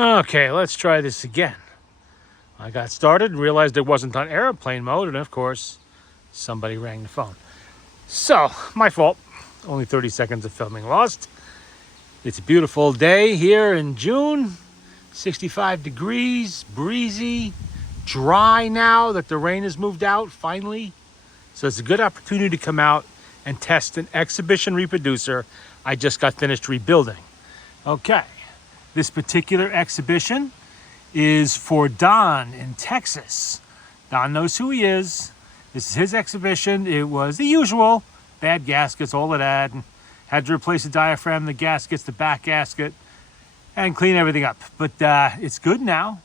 Okay, let's try this again. I got started and realized it wasn't on airplane mode, and of course, somebody rang the phone. So, my fault. Only 30 seconds of filming lost. It's a beautiful day here in June. 65 degrees, breezy, dry now that the rain has moved out, finally. So it's a good opportunity to come out and test an exhibition reproducer I just got finished rebuilding. Okay, this particular exhibition is for Don in Texas. Don knows who he is. This is his exhibition. It was the usual, bad gaskets, all of that. And had to replace the diaphragm, the gaskets, the back gasket, and clean everything up. But it's good now.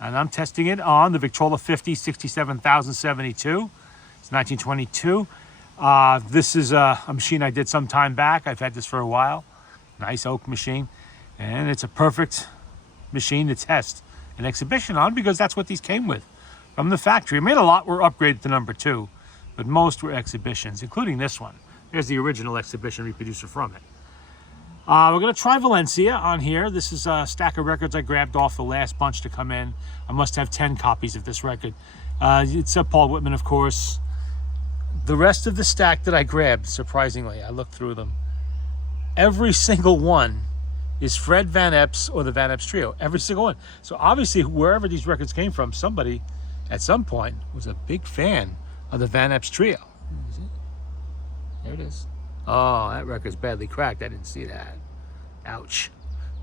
And I'm testing it on the Victrola 50 67072. It's 1922. This is a machine I did some time back. I've had this for a while. Nice oak machine. And it's a perfect machine to test an exhibition on because that's what these came with from the factory. I made a lot were upgraded to number 2, but most were exhibitions, including this one. There's the original exhibition reproducer from it. We're going to try Valencia on here. This is a stack of records I grabbed off the last bunch to come in. I must have 10 copies of this record. It's a Paul Whitman, of course. The rest of the stack that I grabbed, surprisingly, I looked through them. Every single one is Fred Van Epps or the Van Epps Trio. Every single one. So obviously, wherever these records came from, somebody at some point was a big fan of the Van Epps Trio. There it is. Oh, that record's badly cracked. I didn't see that. Ouch.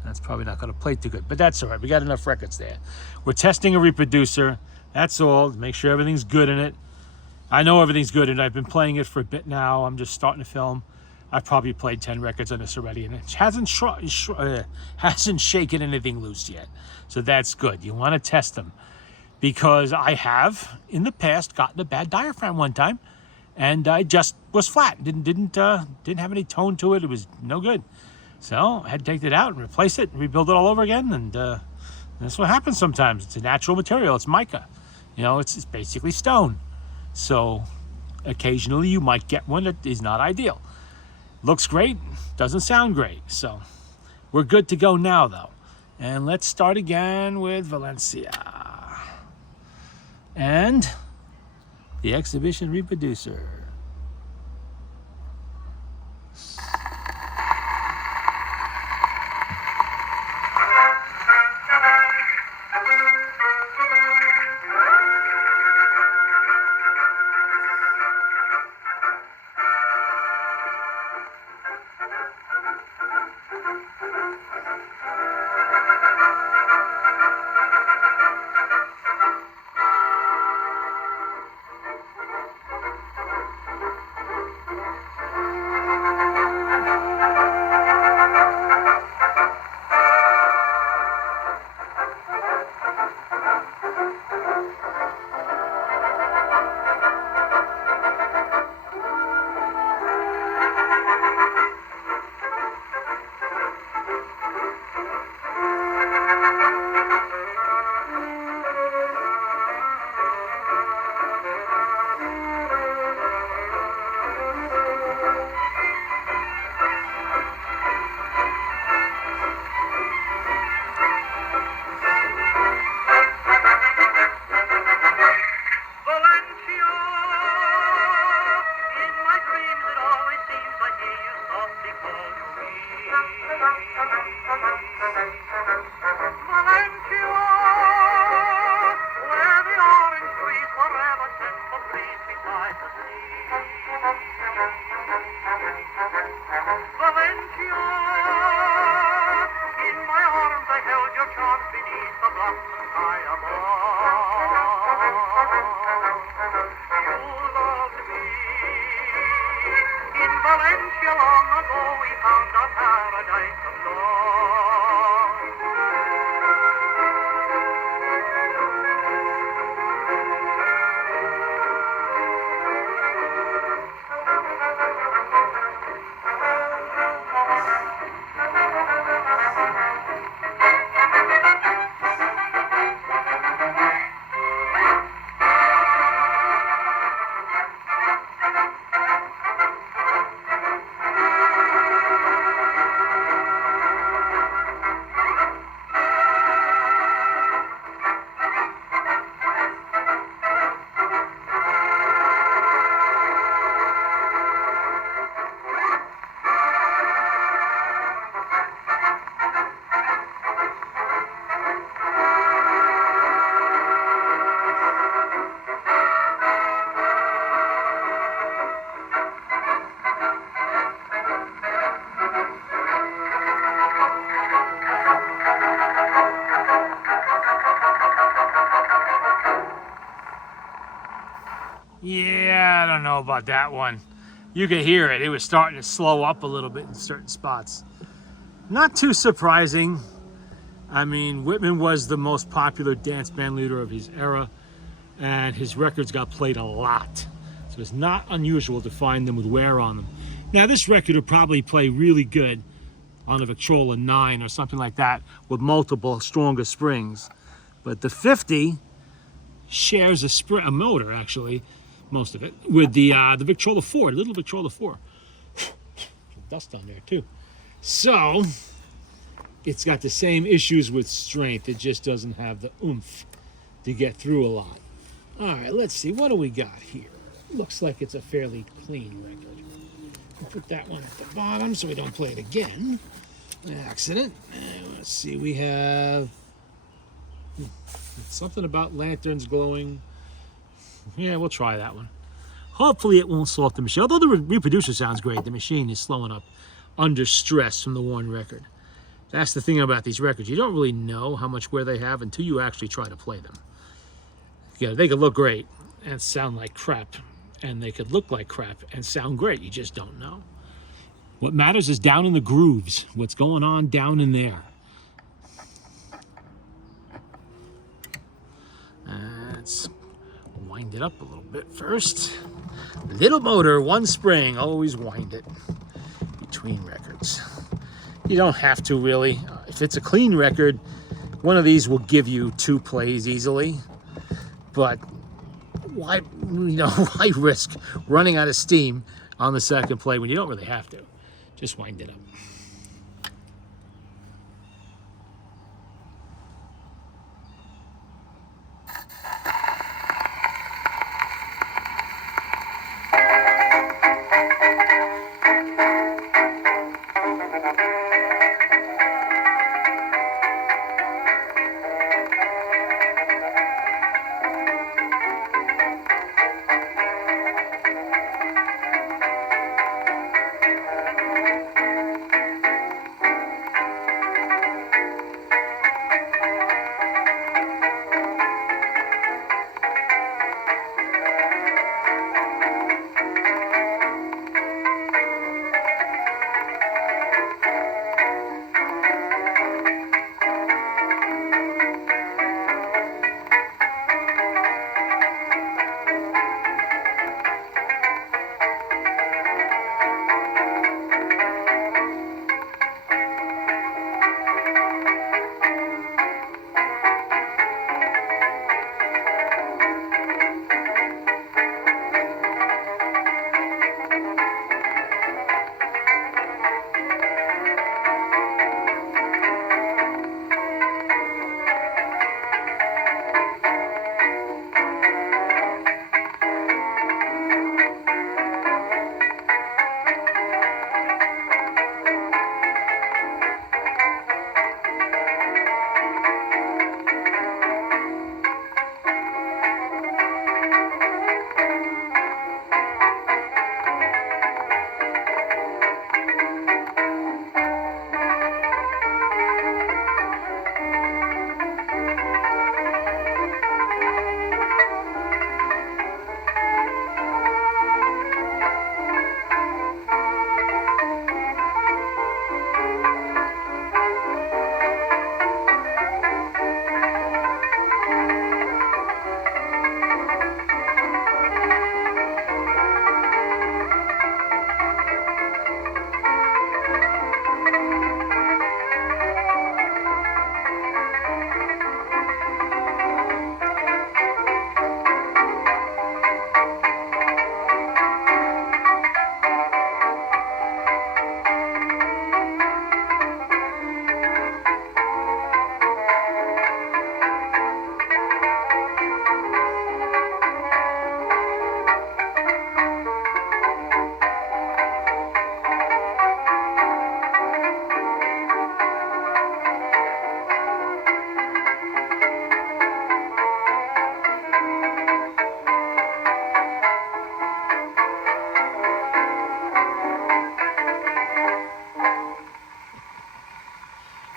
That's probably not going to play too good, but that's all right. We got enough records there. We're testing a reproducer. That's all. Make sure everything's good in it. I know everything's good in it. I've been playing it for a bit now. I'm just starting to film. I've probably played 10 records on this already, and it hasn't shaken anything loose yet. So that's good. You want to test them because I have in the past gotten a bad diaphragm one time. And I just was flat. Didn't have any tone to it. It was no good. So I had to take it out and replace it and rebuild it all over again. And that's what happens sometimes. It's a natural material. It's mica. You know, it's basically stone. So occasionally you might get one that is not ideal. Looks great. Doesn't sound great. So we're good to go now, though. And let's start again with Valencia. And the exhibition reproducer. Yeah, I don't know about that one. You could hear it. It was starting to slow up a little bit in certain spots. Not too surprising. I mean, Whitman was the most popular dance band leader of his era, and his records got played a lot. So it's not unusual to find them with wear on them. Now, this record would probably play really good on a Victrola 9 or something like that with multiple stronger springs. But the 50 shares a motor, actually, most of it, with the Victrola 4, the little Victrola 4. Dust on there, too. So, it's got the same issues with strength. It just doesn't have the oomph to get through a lot. All right, let's see. What do we got here? Looks like it's a fairly clean record. We'll put that one at the bottom so we don't play it again. Accident. Let's see. We have something about lanterns glowing. Yeah, we'll try that one. Hopefully it won't slow up the machine. Although the reproducer sounds great, the machine is slowing up under stress from the worn record. That's the thing about these records. You don't really know how much wear they have until you actually try to play them. Yeah, they could look great and sound like crap, and they could look like crap and sound great. You just don't know. What matters is down in the grooves, what's going on down in there. Let's wind it up a little bit first. Little motor, one spring, always wind it between records. You don't have to really. If it's a clean record, one of these will give you 2 plays easily. But why, why risk running out of steam on the second play when you don't really have to? Just wind it up.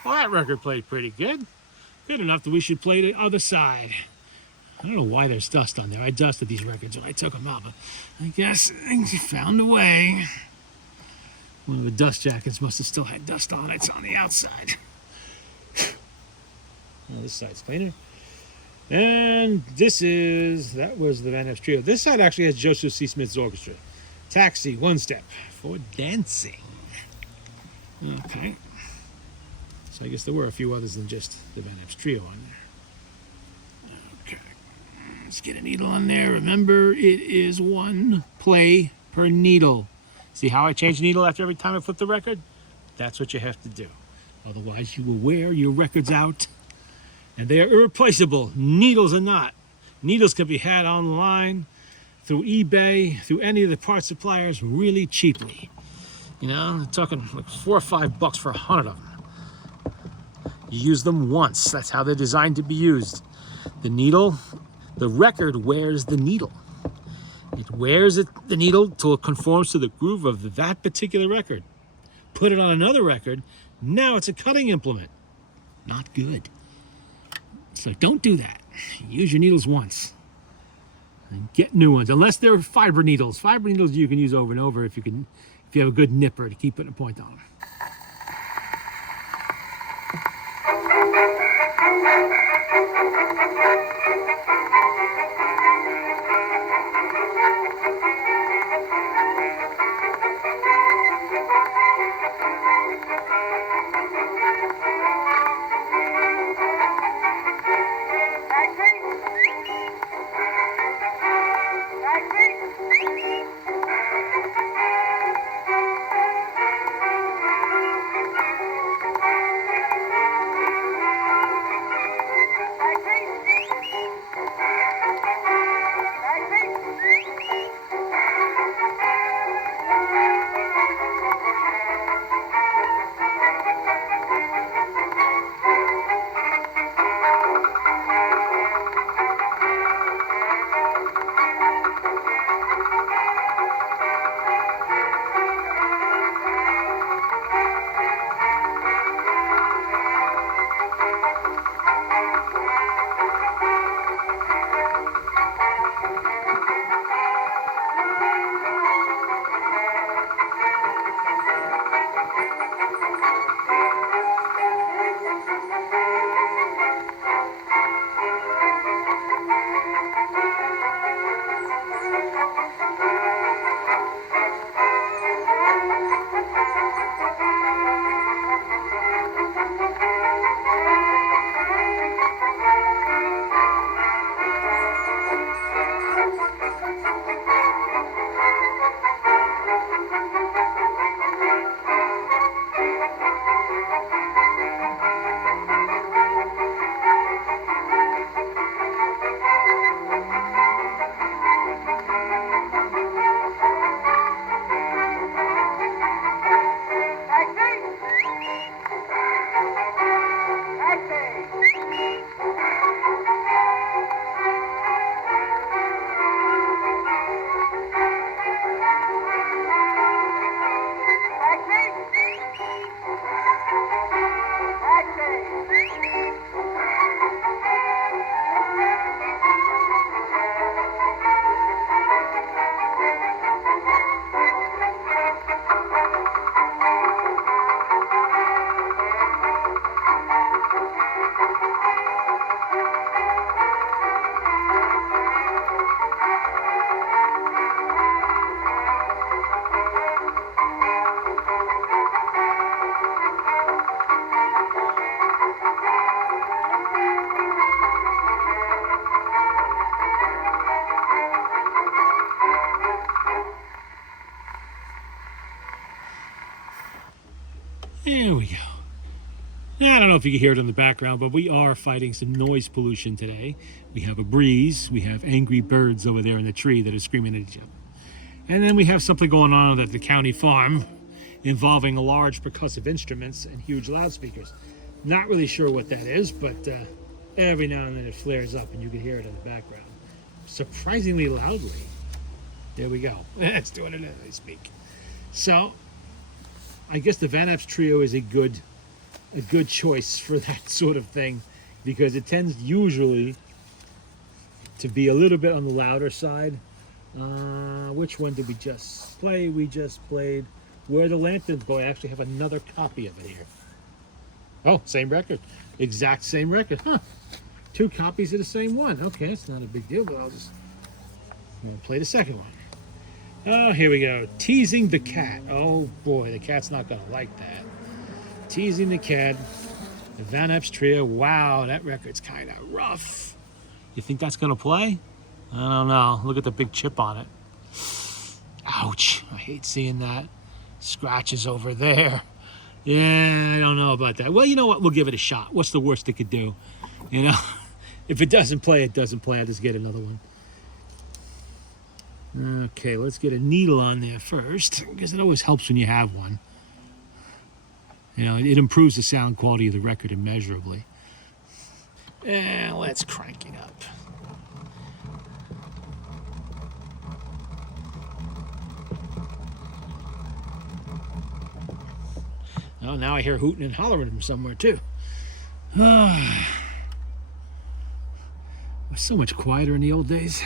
Well, that record played pretty good. Good enough that we should play the other side. I don't know why there's dust on there. I dusted these records when I took them out, but I guess I found a way. One of the dust jackets must have still had dust on it. It's on the outside. Oh, this side's cleaner. And that was the Van Ness Trio. This side actually has Joseph C. Smith's orchestra. Taxi, One Step for Dancing. Okay. So I guess there were a few others than just the Van Ness Trio on there. Okay. Let's get a needle on there. Remember, it is one play per needle. See how I change the needle after every time I flip the record? That's what you have to do. Otherwise, you will wear your records out. And they are irreplaceable. Needles are not. Needles can be had online, through eBay, through any of the parts suppliers, really cheaply. You know, they're talking like $4 or $5 for 100 of them. You use them once. That's how they're designed to be used. The needle, the record wears the needle. It wears the needle till it conforms to the groove of that particular record. Put it on another record, now it's a cutting implement. Not good. So don't do that. Use your needles once. And get new ones, unless they're fiber needles. Fiber needles you can use over and over if you have a good nipper to keep putting a point on them. There we go. I don't know if you can hear it in the background, but we are fighting some noise pollution today. We have a breeze. We have angry birds over there in the tree that are screaming at each other. And then we have something going on at the county farm involving large percussive instruments and huge loudspeakers. Not really sure what that is, but every now and then it flares up and you can hear it in the background. Surprisingly loudly. There we go. It's doing it as I speak. So, I guess the Van Ness Trio is a good choice for that sort of thing, because it tends usually to be a little bit on the louder side. Which one did we just play? We just played Where the Lanterns Go. I actually have another copy of it here. Oh, same record. Exact same record. Huh. 2 copies of the same one. Okay, it's not a big deal, but I'm going to play the second one. Oh, here we go. Teasing the Cat. Oh, boy, the cat's not going to like that. Teasing the Cat. The Van Epps Trio. Wow, that record's kind of rough. You think that's going to play? I don't know. Look at the big chip on it. Ouch. I hate seeing that. Scratches over there. Yeah, I don't know about that. Well, you know what? We'll give it a shot. What's the worst it could do? You know? If it doesn't play, it doesn't play. I'll just get another one. Okay, let's get a needle on there first, because it always helps when you have one. You know, it improves the sound quality of the record immeasurably. And let's crank it up. Oh, now I hear hooting and hollering from somewhere, too. It was so much quieter in the old days.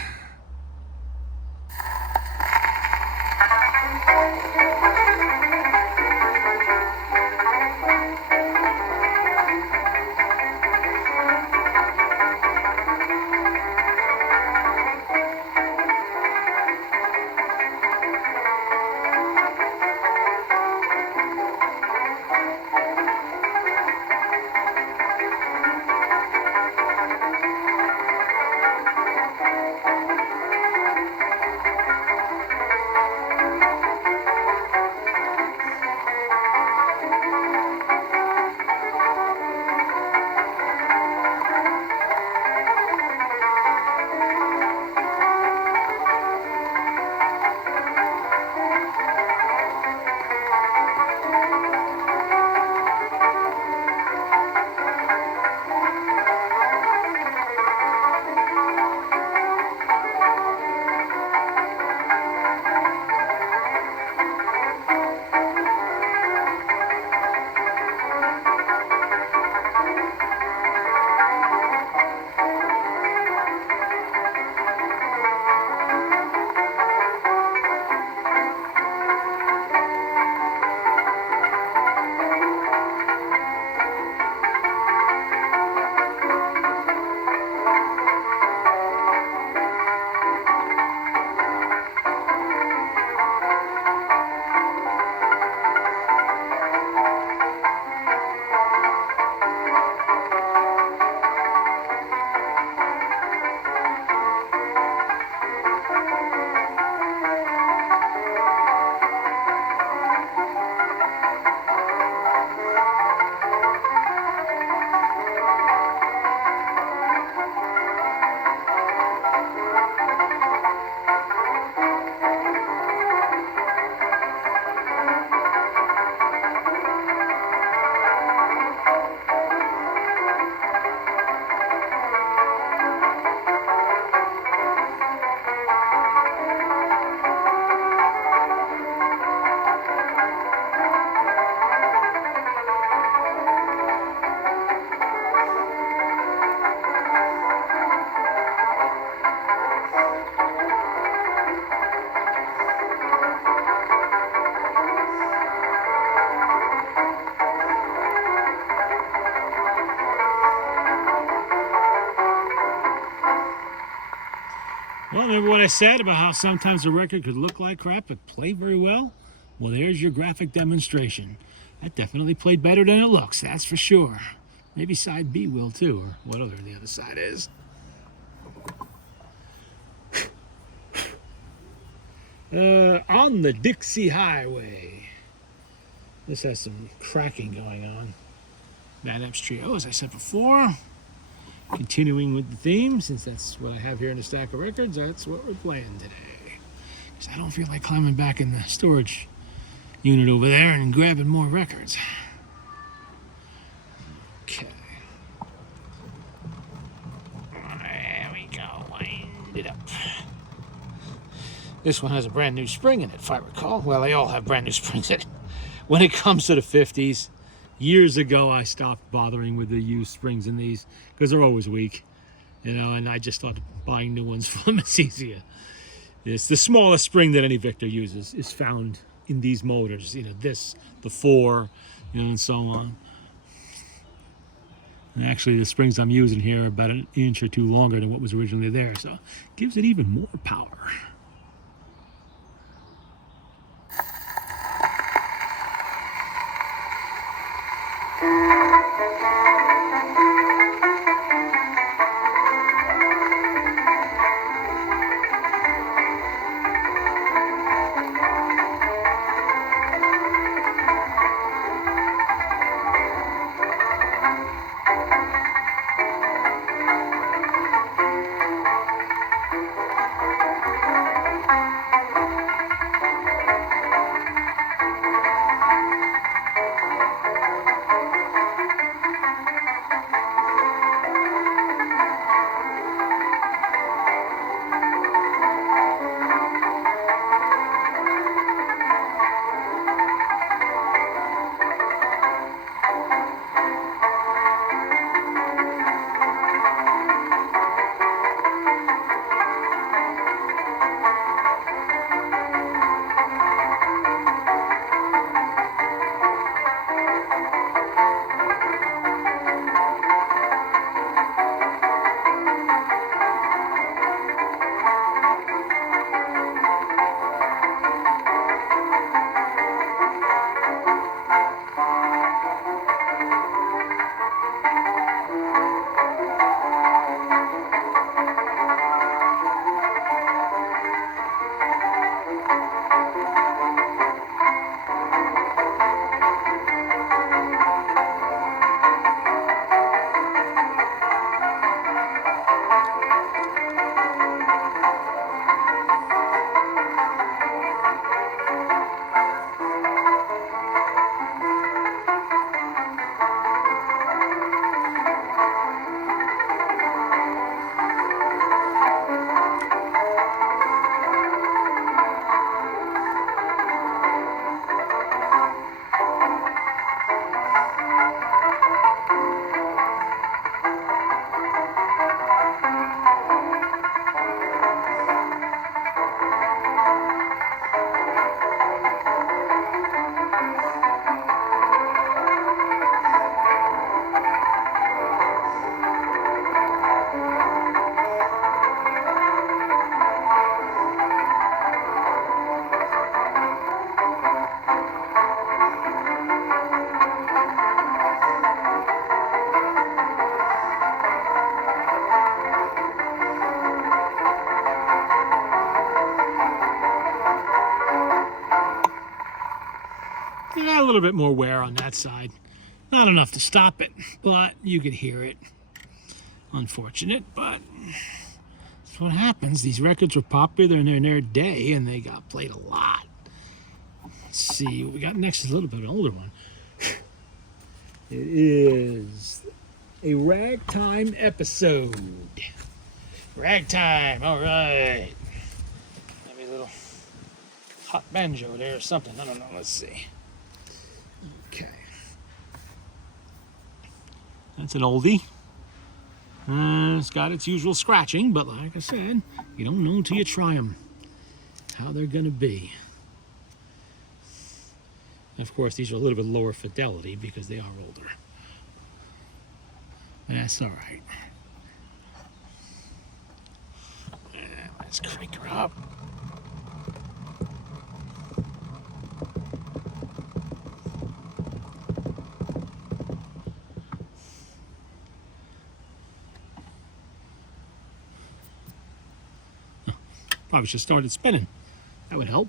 Well, remember what I said about how sometimes a record could look like crap but play very well? Well, there's your graphic demonstration. That definitely played better than it looks, that's for sure. Maybe side B will too, or whatever the other side is. On the Dixie Highway. This has some cracking going on. Van Epps Trio, as I said before. Continuing with the theme, since that's what I have here in the stack of records, that's what we're playing today. Because I don't feel like climbing back in the storage unit over there and grabbing more records. Okay. There we go. Wind it up. This one has a brand new spring in it, if I recall. Well, they all have brand new springs in it. When it comes to the 50s, years ago I stopped bothering with the used springs in these because they're always weak. and I just thought buying new ones for them is easier. It's the smallest spring that any Victor uses is found in these motors. This, the 4, and so on. And actually, the springs I'm using here are about an inch or 2 longer than what was originally there, so it gives it even more power. Yeah, a little bit more wear on that side. Not enough to stop it, but you could hear it. Unfortunate, but that's what happens. These records were popular in their day, and they got played a lot. Let's see what we got next. Is a little bit of an older one. It is a ragtime episode. Ragtime, all right. Maybe a little hot banjo there or something. I don't know. Let's see. Okay. That's an oldie. It's got its usual scratching, but like I said, you don't know until you try them how they're going to be. And of course, these are a little bit lower fidelity because they are older. That's all right. Let's crank her up. Probably should have started spinning. That would help.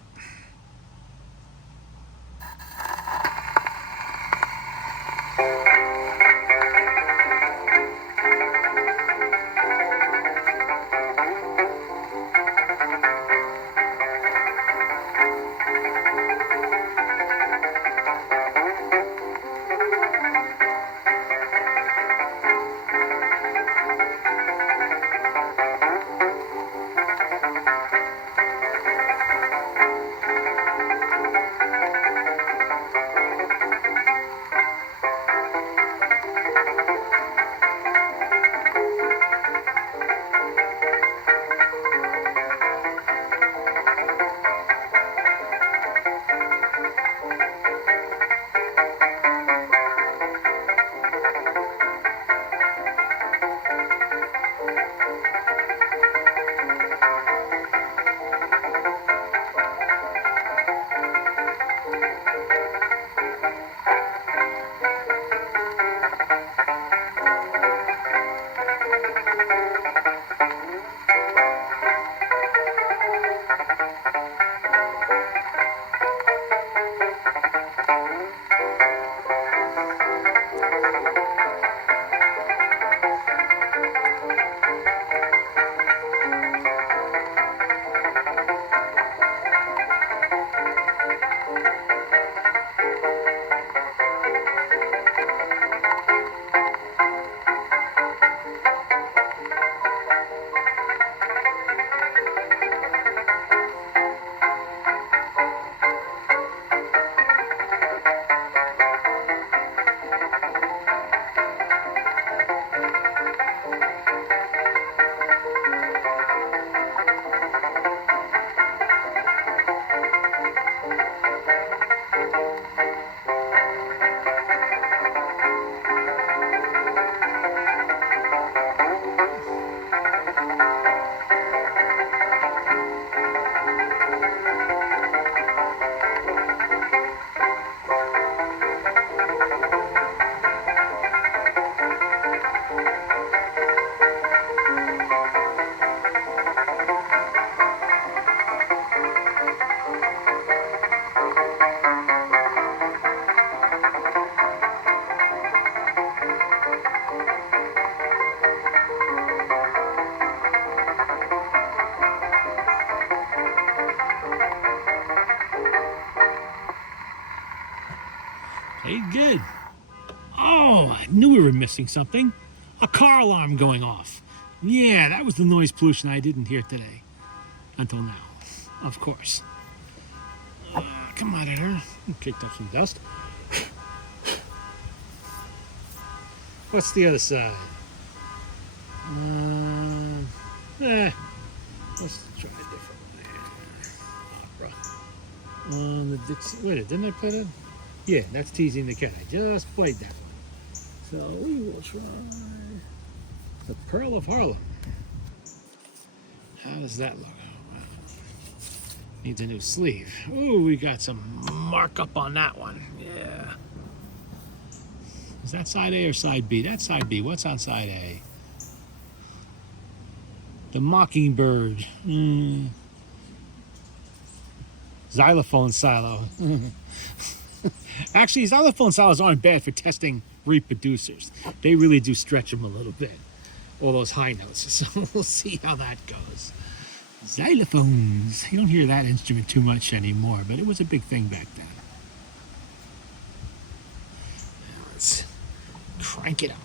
missing something. A car alarm going off. Yeah, that was the noise pollution I didn't hear today. Until now, of course. Come on, editor. Kicked up some dust. What's the other side? Let's try a different way. Opera. On the Dixie. Wait, didn't I play that? Yeah, that's Teasing the Cat. I just played that one. So we will try the Pearl of Harlem. How does that look? Wow. Needs a new sleeve. Ooh, we got some markup on that one. Yeah. Is that side A or side B? That's side B. What's on side A? The Mockingbird. Xylophone silo. Actually, xylophone silos aren't bad for testing reproducers. They really do stretch them a little bit. All those high notes. So we'll see how that goes. Xylophones. You don't hear that instrument too much anymore, but it was a big thing back then. Now let's crank it up.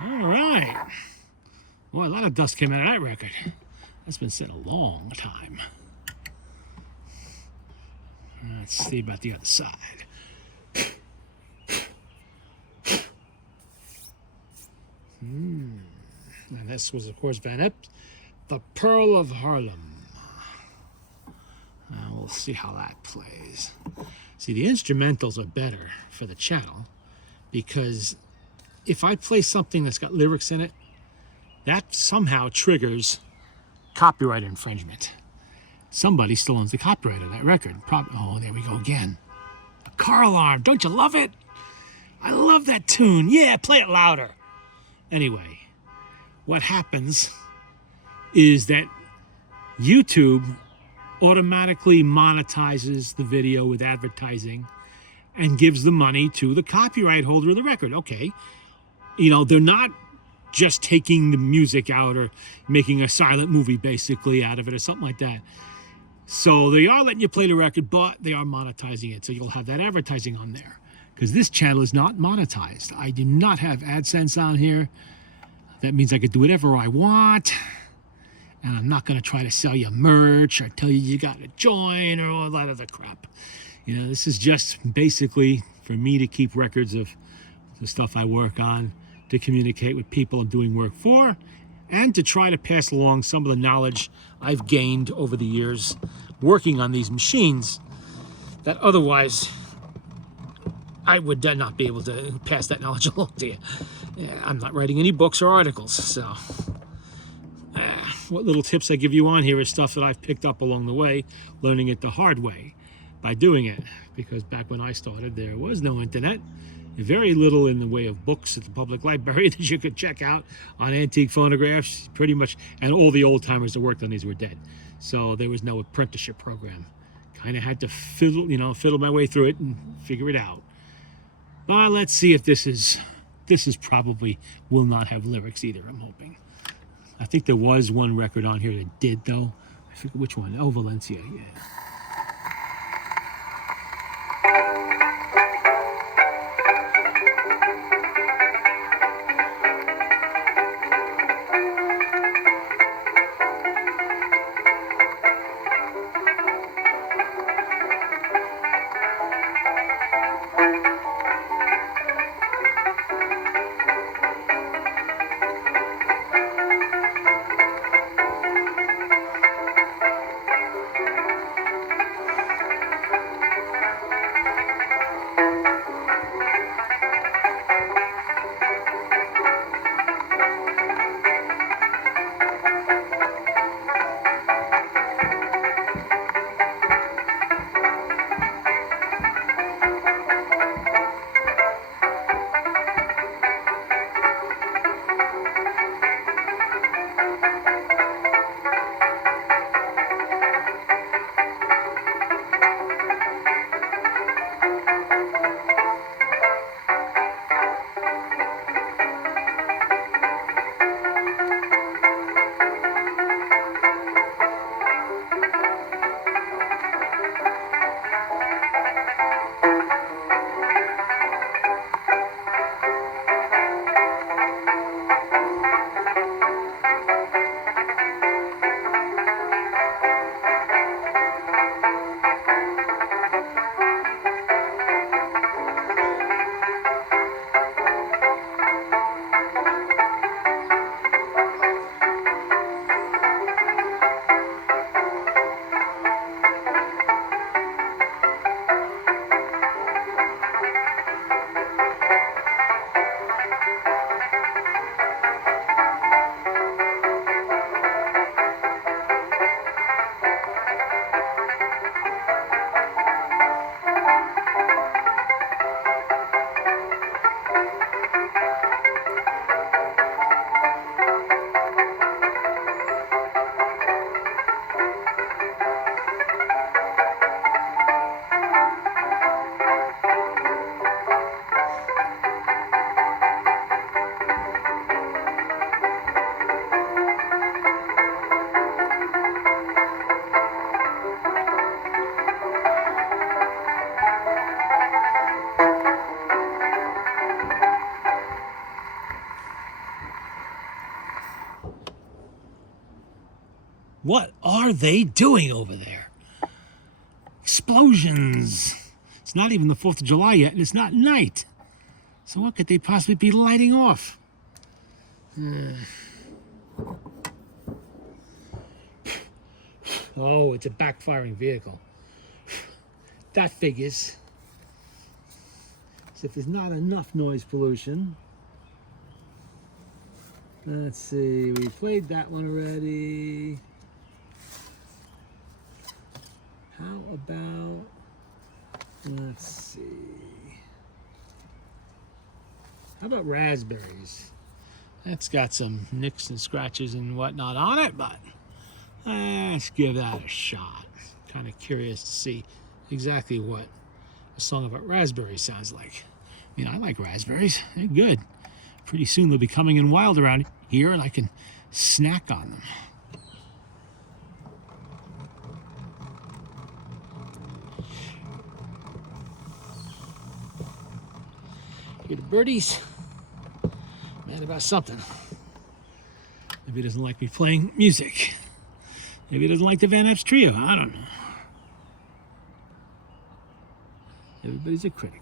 All right. Boy, a lot of dust came out of that record. That's been set a long time. Let's see about the other side. And this was, of course, Van Epp, The Pearl of Harlem. We'll see how that plays. See, the instrumentals are better for the channel because if I play something that's got lyrics in it, that somehow triggers copyright infringement. Somebody still owns the copyright of that record. Oh, there we go again. A car alarm. Don't you love it? I love that tune. Yeah, play it louder. Anyway, what happens is that YouTube automatically monetizes the video with advertising and gives the money to the copyright holder of the record. Okay, you know, they're not just taking the music out or making a silent movie basically out of it or something like that. So they are letting you play the record, but they are monetizing it. So you'll have that advertising on there because this channel is not monetized. I do not have AdSense on here. That means I could do whatever I want. And I'm not going to try to sell you merch or tell you you got to join or all that other crap. You know, this is just basically for me to keep records of the stuff I work on, to communicate with people I'm doing work for, and to try to pass along some of the knowledge I've gained over the years working on these machines that otherwise I would not be able to pass that knowledge along to you. Yeah, I'm not writing any books or articles, so what little tips I give you on here is stuff that I've picked up along the way, learning it the hard way by doing it. Because back when I started, there was no internet, very little in the way of books at the public library that you could check out on antique phonographs, pretty much, and all the old timers that worked on these were dead. So there was no apprenticeship program. Kind of had to fiddle my way through it and figure it out. But let's see if this is probably will not have lyrics either, I'm hoping. I think there was one record on here that did, though. I forget which one. Oh, Valencia, yeah. What are they doing over there? Explosions. It's not even the 4th of July yet, and it's not night. So what could they possibly be lighting off? Oh, it's a backfiring vehicle. That figures. So if there's not enough noise pollution. Let's see, we played that one already. How about, let's see. How about raspberries? That's got some nicks and scratches and whatnot on it, but let's give that a shot. Kind of curious to see exactly what a song about raspberries sounds like. I mean, I like raspberries. They're good. Pretty soon they'll be coming in wild around here and I can snack on them. Hear the birdies. Mad about something. Maybe he doesn't like me playing music. Maybe he doesn't like the Van Epps Trio. I don't know. Everybody's a critic.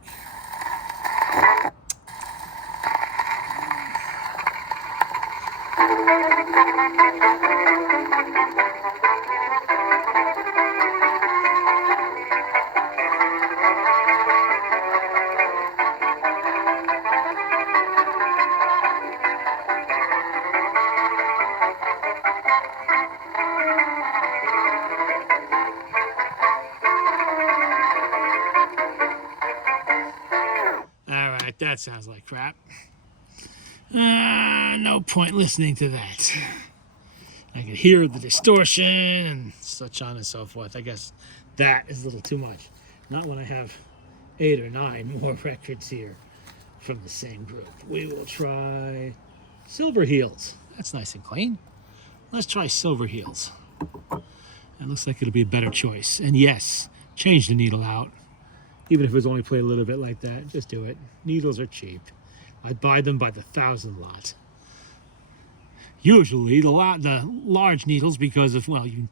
That sounds like crap. No point listening to that. I can hear the distortion and such on and so forth. I guess that is a little too much. Not when I have 8 or 9 more records here from the same group. We will try Silver Heels. That's nice and clean. Let's try Silver Heels. It looks like it'll be a better choice. And yes, change the needle out. Even if it's only played a little bit like that, just do it. Needles are cheap. I buy them by the 1,000 lot. Usually the large needles because of, well, you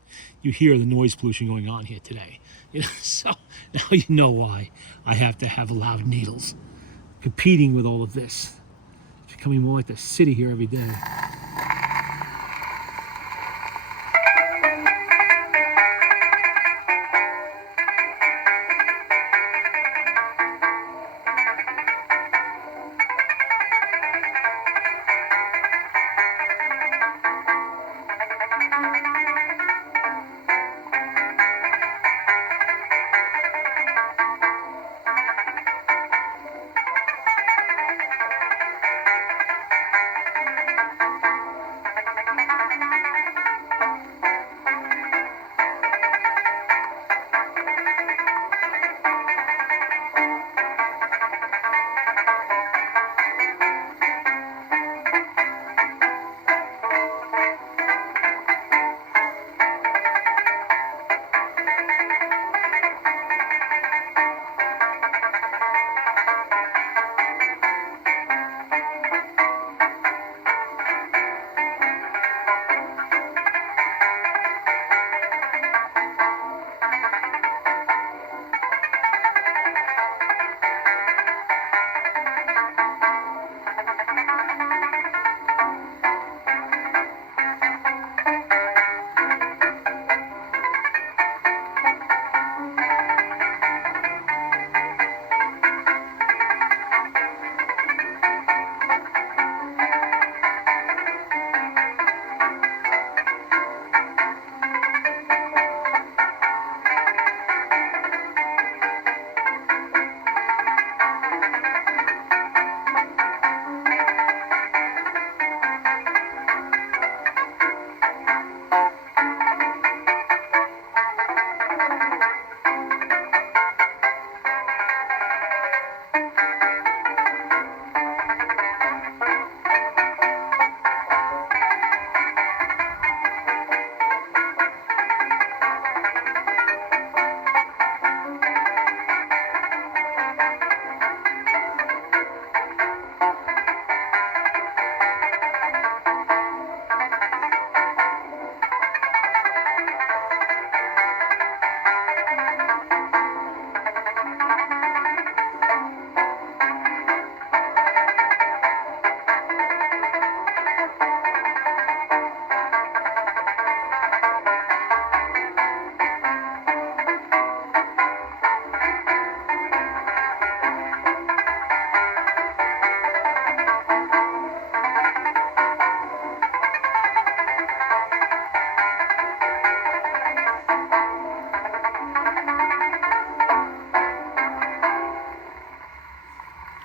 hear the noise pollution going on here today. So now you know why I have to have loud needles. Competing with all of this. It's becoming more like the city here every day.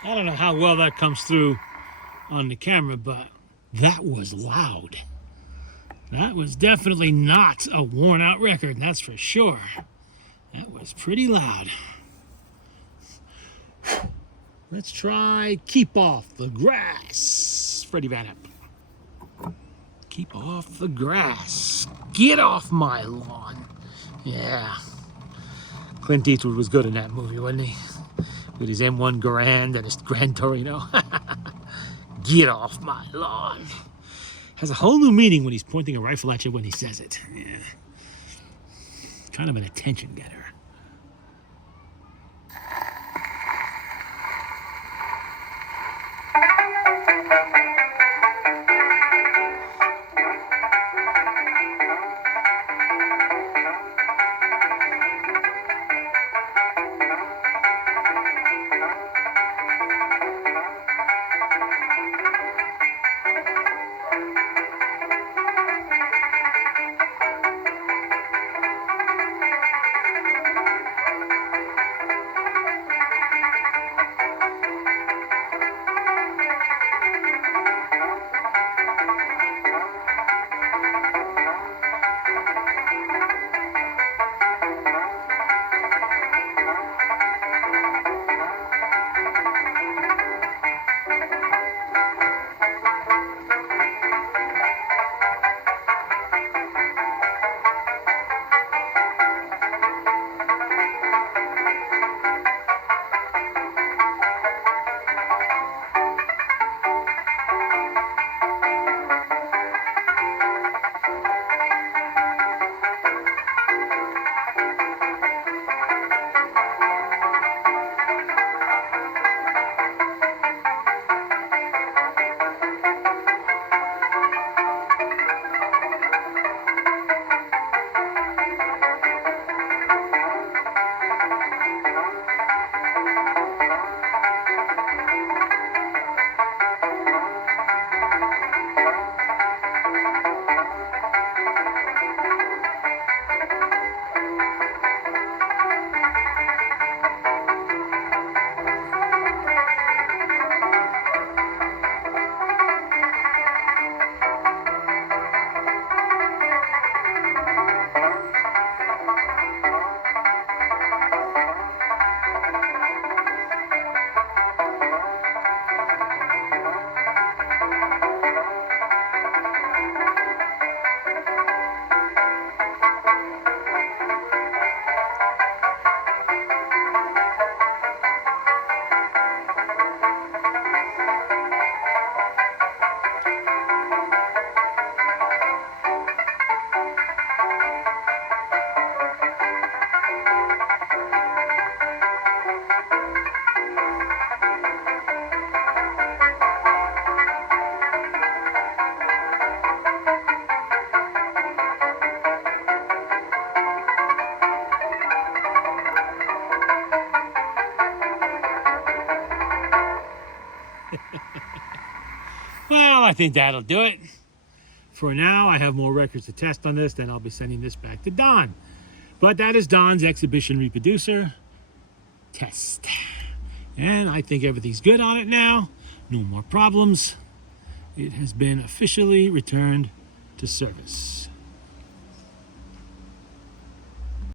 I don't know how well that comes through on the camera, but that was loud. That was definitely not a worn out record, that's for sure. That was pretty loud. Let's try Keep Off the Grass. Freddie Van Epp. Keep off the grass. Get off my lawn. Yeah. Clint Eastwood was good in that movie, wasn't he? With his M1 Garand and his Grand Torino. Get off my lawn. Has a whole new meaning when he's pointing a rifle at you when he says it. Yeah. Kind of an attention getter. Well, I think that'll do it. For now, I have more records to test on this, then I'll be sending this back to Don. But that is Don's exhibition reproducer test. And I think everything's good on it now. No more problems. It has been officially returned to service.